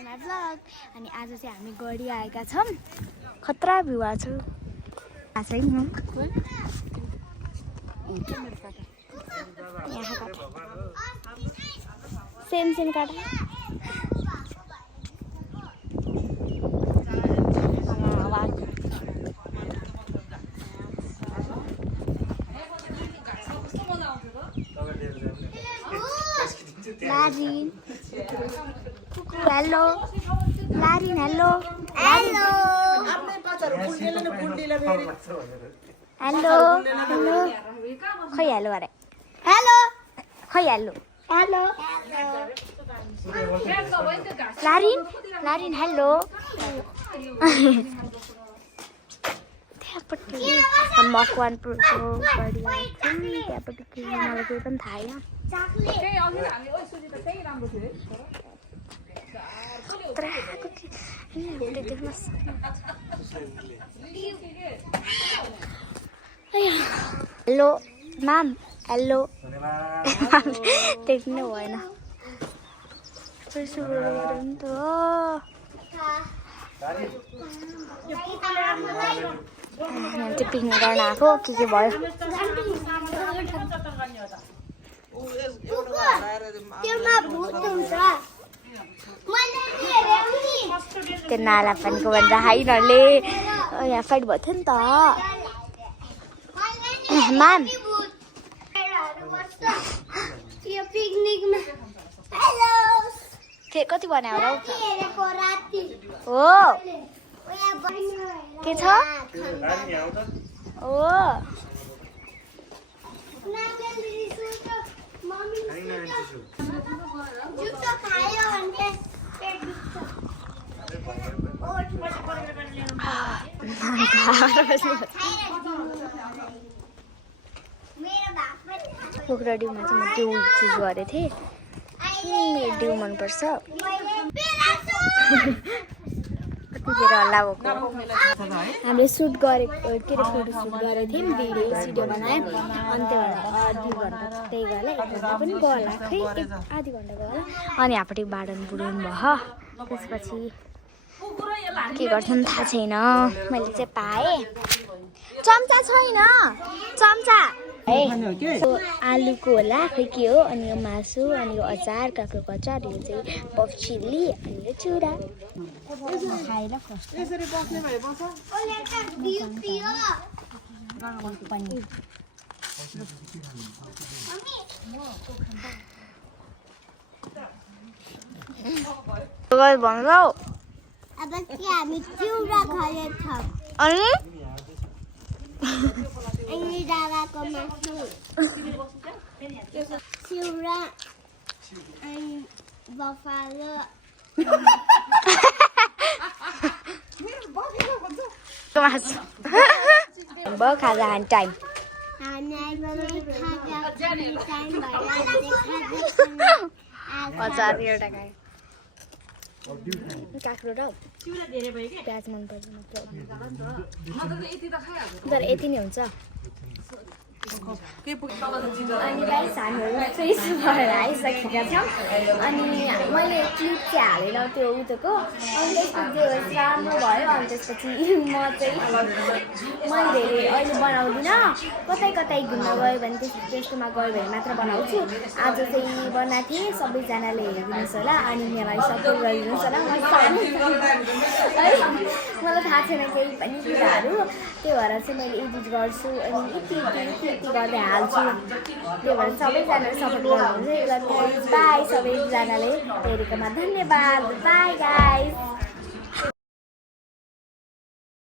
To my vlog. अनि आज चाहिँ हामी गडी आएका छौँ। खतरा भ्यू आएको छु। छैन यहाँ काटा सेम काटा Larin. Hello. Larin, hello. Hello. Hello. Hello. Khoi hello are. Hello. Khoi hello. Hello. Larin. Larin, hello. त्यहाँपट्टि हम मकवानपुरको गडी आएको त्यहाँपट्टि के मलाई केही पनि थाहा छैन। हेलो म्याम हेलो देख्नु भएन यहाँ चाहिँ पिकनिक गर्न आएको के भयो त्यो नाला पानीको भनेर हाइनहरूले यहाँ फाइट भएको थियो नि त म्याम कति बनायो होला हो के छ हो कुखुरा डिउमा चाहिँ म डिउ चुज गरेको थिएँ डिउ मनपर्छ कतिखेर हल्ला भएको हामीले सुट गरेको के अरे फोटो सुट गरेको थियौँ भिडियो बनायौँ अनि त्यो भएर 2 घन्टा त्यही गएर 1 घन्टा पनि गयो होला खै आधी घन्टा गयो होला अनि यहाँपट्टि बाडन बुढाउनु भयो त्यसपछि के गर्छन् थाहा छैन मैले चाहिँ पाएँ चम्चा छैन चम्चा आलुको होला खै के हो अनि यो मासु अनि यो अचार काँक्रोको अचार यो चाहिँ पफ चिल्ली अनि यो चुरा खाएर भन्छौ अब चाहिँ हामी चिउरा खाएछौँ अनि डाँडाको मासु चिउरा अनि बफालो मासु भयो खाजा खाने टाइम अचार एउटा खाएँ काँक्रो र प्याज मन पर्छ मात्र तर यति नै हुन्छ अनि गाइस हामीहरू फ्रेस भएर आइसकेका छौँ अनि मैले क्लिप चाहिँ हालेर त्यो उतोको अनि त्यसपछि राम्रो भयो अनि त्यसपछि म चाहिँ मैले धेरै अहिले बनाउँदिनँ कतै कतै घुम्न गयो भने त्यस्तोमा गयो भने मात्र बनाउँछु आज चाहिँ बनाएको थिएँ सबैजनाले हेरिदिनुहोस् होला अनि मलाई सपोर्ट गरिदिनुहोस् होला मलाई थाहा छैन केही पनि कुराहरू त्यही भएर चाहिँ मैले एडिट गर्छु अनि यति गर्दै हाल्छु त्यही भएर सबैजनाले सपोर्ट गर्नुहुन्छ बाई सबैजनाले हेरेकोमा धन्यवाद बाई गाइस